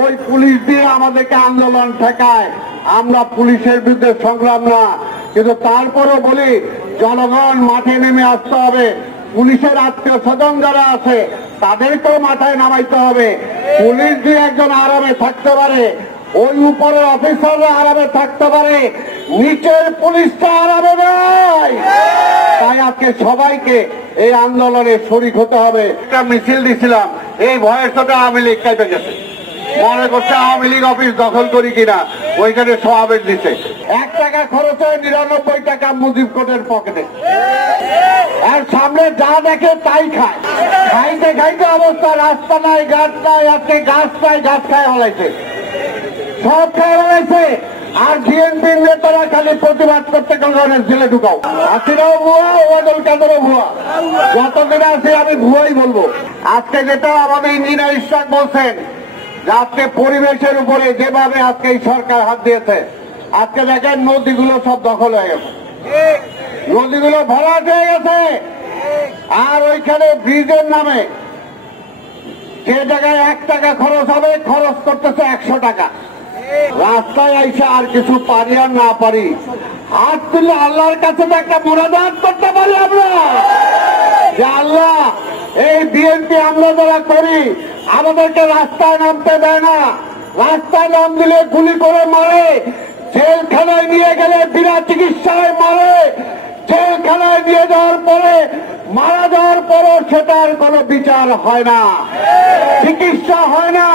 ওই পুলিশ দিয়ে আমাদেরকে আন্দোলন ঠেকায়, আমরা পুলিশের বিরুদ্ধে সংগ্রাম না। কিন্তু তারপরেও বলি, জনগণ মাঠে নেমে আসতে হবে। পুলিশের আত্মীয় স্বজন যারা আছে তাদেরকেও মাথায় নামাইতে হবে। পুলিশ দিয়ে একজন আরামে থাকতে পারে, ওই উপরের অফিসাররা আরামে থাকতে পারে, নিচের পুলিশটা আরামে নয়। তাই আজকে সবাইকে এই আন্দোলনে শরিক হতে হবে। একটা মিছিল দিছিলাম, এই ভয়ের সাথে আওয়ামী লীগ কেটে গেছে, মনে করছে আওয়ামী লীগ অফিস দখল করি কিনা, ওইখানে সমাবেশ দিছে। 1 টাকা খরচ হয় 99 টাকা মুজিব কোর্টের পকেটে, আর সামনে যা দেখে তাই খায়। খাইতে খাইতে অবস্থা, রাস্তা নাই, ঘাট নাই, আজকে গাছ নাই, গাছ খায় হলাইছে, সব খায় হলাইছে। আর বিএনপির নেতারা খালি প্রতিবাদ করতে কংগ্রেস জেলে ঢুকাও। হাসিনাও ভুয়া, ওবায়দুল কাদেরও ভুয়া, যতদিন আছে আমি ভুয়াই বলবো। আজকে যেটা আমাদের ইঞ্জিনিয়ার ইশরাক বলছেন, আজকে পরিবেশের উপরে যেভাবে আজকে এই সরকার হাত দিয়েছে, আজকে দেখেন নদীগুলো সব দখল হয়ে গেছে, নদীগুলো ভরাট হয়ে গেছে। আর ওইখানে ব্রিজের নামে যে জায়গায় 1 টাকা খরচ হবে, খরচ করতেছে 100 টাকা। রাস্তায় আইসা আর কিছু পারি আর না পারি, হাত তুলে আল্লাহর কাছে তো একটা মুনাজাত করতে পারি আমরা, যে আল্লাহ এই বিএনপি আমরা যারা করি আমাদেরকে রাস্তায় নামতে দেয় না, রাস্তায় নাম দিলে গুলি করে মারে, জেলখানায় নিয়ে গেলে বিনা চিকিৎসায় মারে, জেলখানায় নিয়ে যাওয়ার পরে মারা যাওয়ার পরও সেটার কোনো বিচার হয় না, চিকিৎসা হয় না।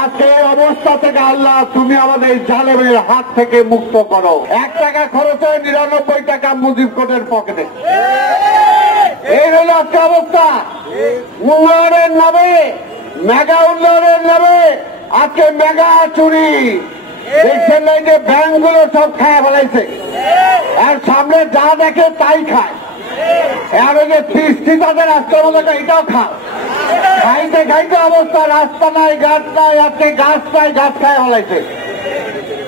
আজকে এই অবস্থা থেকে আল্লাহ তুমি আমাদের জালেমের হাত থেকে মুক্ত করো। 1 টাকা খরচ হয় 99 টাকা মুজিব কোর্টের পকেটে। এই হলো আজকে অবস্থা। উন্নয়নের নামে, মেগা উন্নয়নের নামে আজকে মেগা চুরি দেখছেন না, যে ব্যাংকগুলো সব খায় ফেলাইছে, আর সামনে যা দেখে তাই খায়। আর ওই যে ফিস্টি তাদের রাস্তার মধ্যে এটাও খায়, খাইতে খাইতে অবস্থা, রাস্তা নাই, ঘাট নাই, আজকে গাছ নাই, গাছ খায় ফেলাইছে,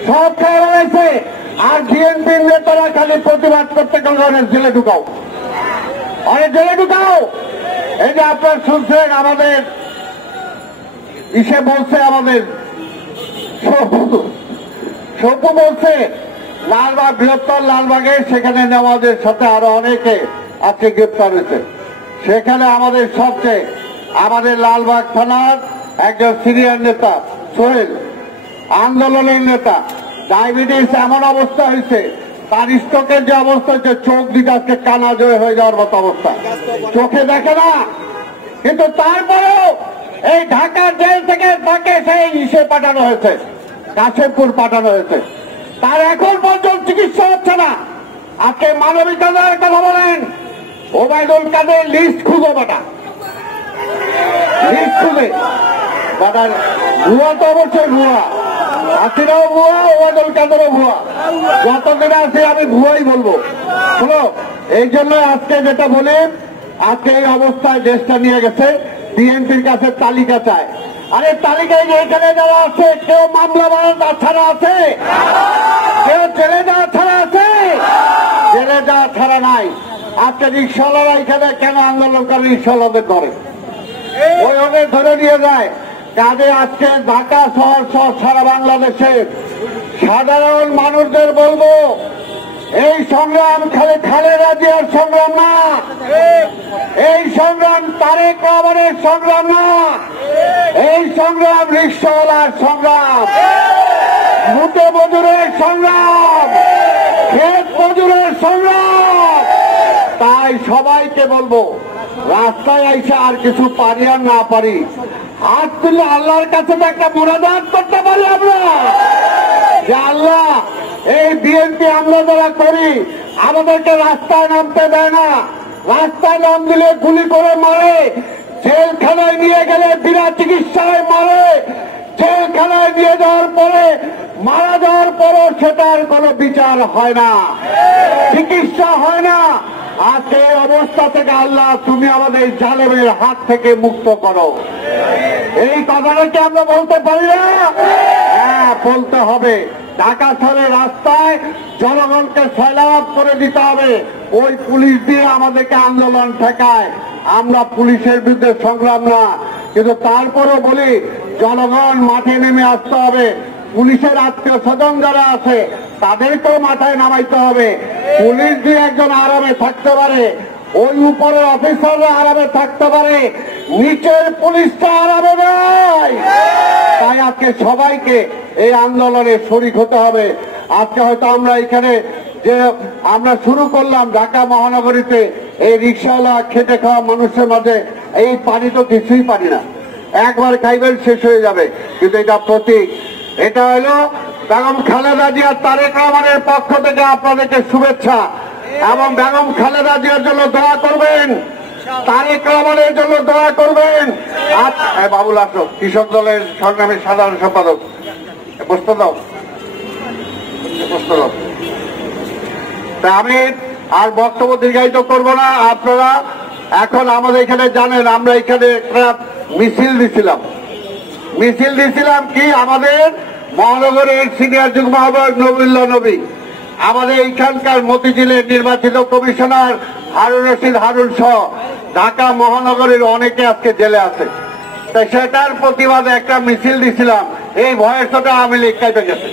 সব খায় ফেলাইছে। আর বিএনপির নেতারা খালি প্রতিবাদ করতে কংগ্রেস জেলে ঢুকাও, অনেক জেলে ঢুকাও। এই যে আপনার শুনছেন আমাদের ইসে বলছে, আমাদের সপু বলছে লালবাগ, বৃহত্তর লালবাগে সেখানে নেওয়াজের সাথে আরো অনেকে আজকে গ্রেপ্তার হয়েছে। সেখানে আমাদের সবচেয়ে আমাদের লালবাগ থানার একজন সিনিয়র নেতা সোহেল, আন্দোলনের নেতা, ডায়াবেটিস এমন অবস্থা হয়েছে, তার স্ট্রোকের যে অবস্থা হচ্ছে, চোখ দিকে আজকে কানা জয় হয়ে যাওয়ার মতো অবস্থা, চোখে দেখে না। কিন্তু তারপরেও এই ঢাকা জেল থেকে তাকে সেই ইসে পাঠানো হয়েছে, কাশেমপুর পাঠানো হয়েছে, তার এখন পর্যন্ত চিকিৎসা হচ্ছে না। আজকে মানবিকতার কথা বলেন, ওবায়দুল কাদের লিস্ট খুঁজো বেটা, লিস্ট খুঁজে বেটার ভুয়া তো অবশ্যই ভুয়া, হাসিনাও ভুয়া, ওবায়দুল কাদেরও ভুয়া, যতদিন আছে আমি ভুয়াই বলবো। শোনো, এই জন্য আজকে যেটা বলি, আজকে এই অবস্থায় দেশটা নিয়ে গেছে, বিএনপির কাছে তালিকা চায়। আরে তালিকায় যে এখানে যাওয়া আছে, কেউ মামলা বাড়া ছাড়া আছে, কেউ জেলে যাওয়া ছাড়া আছে, জেলে যাওয়া ছাড়া নাই। আজকে রিক্সাওয়ালারা এখানে কেন আন্দোলন করে? রিক্সাওয়ালাদের করে, ওই ওদের ধরে নিয়ে যায় কাজে। আজকে ঢাকা শহর সহ সারা বাংলাদেশে সাধারণ মানুষদের বলবো, এই সংগ্রাম খালি খালেদা জিয়ার সংগ্রাম না, এই সংগ্রাম তারেক রহমানের সংগ্রাম না, এই সংগ্রাম রিক্সাওয়ালার সংগ্রাম, মুটে মজুরের সংগ্রাম, ক্ষেত মজুরের সংগ্রাম। তাই সবাইকে বলবো, রাস্তায় আইসা আর কিছু পারি আর না পারি, হাত তুলে আল্লাহর কাছে তো একটা মুনাজাত করতে পারি আমরা, যে আল্লাহ এই বিএনপি আমরা যারা করি আমাদেরকে রাস্তায় নামতে দেয় না, রাস্তায় নাম দিলে গুলি করে মারে, জেলখানায় নিয়ে গেলে বিনা চিকিৎসায় মারে, জেলখানায় নিয়ে যাওয়ার পরে মারা যাওয়ার পরও সেটার কোনো বিচার হয় না, চিকিৎসা হয় না। আজকে এই অবস্থা থেকে আল্লাহ তুমি আমাদের জালেমের হাত থেকে মুক্ত করো। এই কথাটা কি আমরা বলতে পারি না? হ্যাঁ, বলতে হবে। ঢাকা শহরের রাস্তায় জনগণকে সয়লাভ করে দিতে হবে। ওই পুলিশ দিয়ে আমাদেরকে আন্দোলন ঠেকায়, আমরা পুলিশের বিরুদ্ধে সংগ্রাম না। কিন্তু তারপরও বলি জনগণ মাঠে নেমে আসতে হবে। পুলিশের আত্মীয় স্বজন যারা আছে তাদেরকেও মাথায় নামাইতে হবে। পুলিশ দিয়ে একজন আরামে থাকতে পারে, ওই উপরের অফিসাররা আরামে থাকতে পারে, নিচের পুলিশটা আরামে নয়। তাই আজকে সবাইকে এই আন্দোলনে শরিক হতে হবে। আজকে হয়তো আমরা এখানে যে আমরা শুরু করলাম ঢাকা মহানগরীতে এই রিক্সাওয়ালা খেটে খাওয়া মানুষের মাঝে এই পানি তো কিছুই পারি না, একবার খাইবেন শেষ হয়ে যাবে, কিন্তু এটা প্রতীক। এটা হলো বেগম খালেদা জিয়া তারেক রহমানের পক্ষ থেকে আপনাদেরকে শুভেচ্ছা, এবং বেগম খালেদা জিয়ার জন্য দোয়া করবেন, তারেক রহমানের জন্য দোয়া করবেন। বাবুল আসো, কৃষক দলের সংগ্রামী সাধারণ সম্পাদক, বসতে দাও, বসতে দাও। আমি আর বক্তব্য দীর্ঘায়িত করব না। আপনারা এখন আমাদের এখানে জানেন আমরা এখানে একটা মিছিল দিছিলাম কি আমাদের মহানগরের সিনিয়র যুগ্ম আহ্বায়ক নবীউল্লাহ নবী, আমাদের এইখানকার মতিঝিলের নির্বাচিত কমিশনার হারুন রশিদ হারুন সহ ঢাকা মহানগরের অনেকে আজকে জেলে আছে। তাই সেটার প্রতিবাদে একটা মিছিল দিছিলাম। এই ভয়েসটা আওয়ামী লীগ কাইপে গেছে,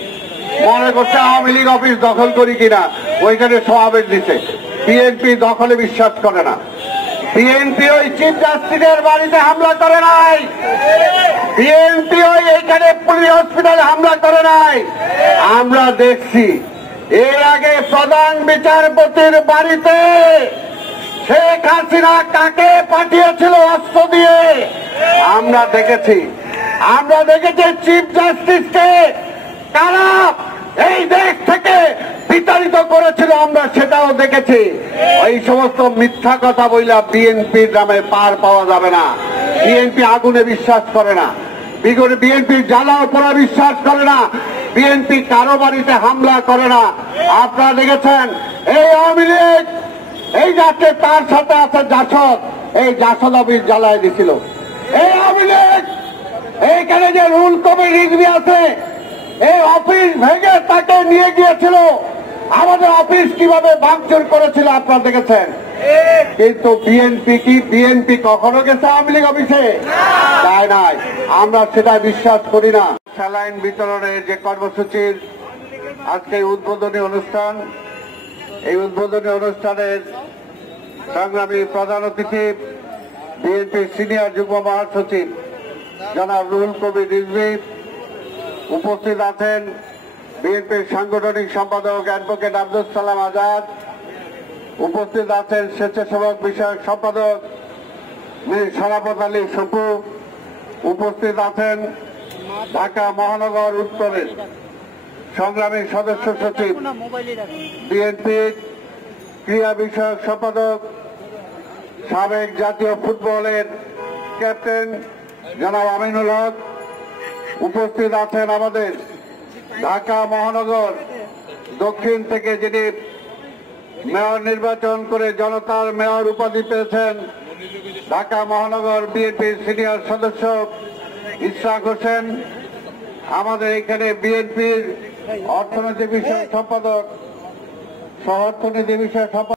মনে করছে আওয়ামী লীগ অফিস দখল করি কিনা, ওইখানে সমাবেশ দিছে। বিএনপি দখলে বিশ্বাস করে না। বিএনপি ওই চিফ জাস্টিসের বাড়িতে হামলা করে নাই, বিএনপি ওই এইখানে পুলিশ হসপিটালে হামলা করে নাই। আমরা দেখছি এর আগে প্রধান বিচারপতির বাড়িতে শেখ হাসিনা কাকে পাঠিয়েছিল অস্ত্র দিয়ে আমরা দেখেছি। চিফ জাস্টিসকে কারা এই দেশ থেকে বিতাড়িত করেছিল আমরা সেটাও দেখেছি। এই সমস্ত মিথ্যা কথা বইলা বিএনপির নামে পার পাওয়া যাবে না। বিএনপি আগুনে বিশ্বাস করে না, বিএনপি জ্বালাও পোড়া বিশ্বাস করে না, বিএনপি কারো বাড়িতে হামলা করে না। আপনারা দেখেছেন এই আওয়ামী লীগ এই যাচ্ছে তার সাথে আছে জাসদ, এই জাসদ অফিস জ্বালায় দিছিল। এই আওয়ামী লীগ এইখানে যে রুল কমিটি রিজভি আছে এই অফিস ভেঙে তাকে নিয়ে গিয়েছিল, আমাদের অফিস কিভাবে ভাঙচুর করেছিল আপনারা দেখেছেন। কিন্তু বিএনপি কখনো গেছে আওয়ামী লীগ অফিসে? তাই নাই, আমরা সেটা বিশ্বাস করি না। স্যালাইন বিতরণের যে কর্মসূচির আজকে উদ্বোধনী অনুষ্ঠান, এই উদ্বোধনী অনুষ্ঠানের সংগ্রামী প্রধান অতিথি বিএনপির সিনিয়র যুগ্ম মহাসচিব জনাব রুহুল কবির রিজভী, উপস্থিত আছেন বিএনপির সাংগঠনিক সম্পাদক অ্যাডভোকেট আব্দুল সালাম আজাদ, উপস্থিত আছেন স্বেচ্ছাসেবক বিষয়ক সম্পাদক মীর শরাফত আলী সপু, উপস্থিত আছেন ঢাকা মহানগর উত্তরের সংগ্রামী সদস্য সচিব বিএনপির ক্রীড়া বিষয়ক সম্পাদক সাবেক জাতীয় ফুটবলের ক্যাপ্টেন জনাব আমিনুল হক, উপস্থিত আছেন আমাদের ঢাকা মহানগর দক্ষিণ থেকে যিনি মেয়র নির্বাচন করে জনতার মেয়র উপাধি পেয়েছেন ঢাকা মহানগর বিএনপির সিনিয়র সদস্য ইশরাক হোসেন, আমাদের এখানে বিএনপির অর্থনীতি বিষয়ক সম্পাদক, সহ অর্থনীতি বিষয়ক সম্পাদক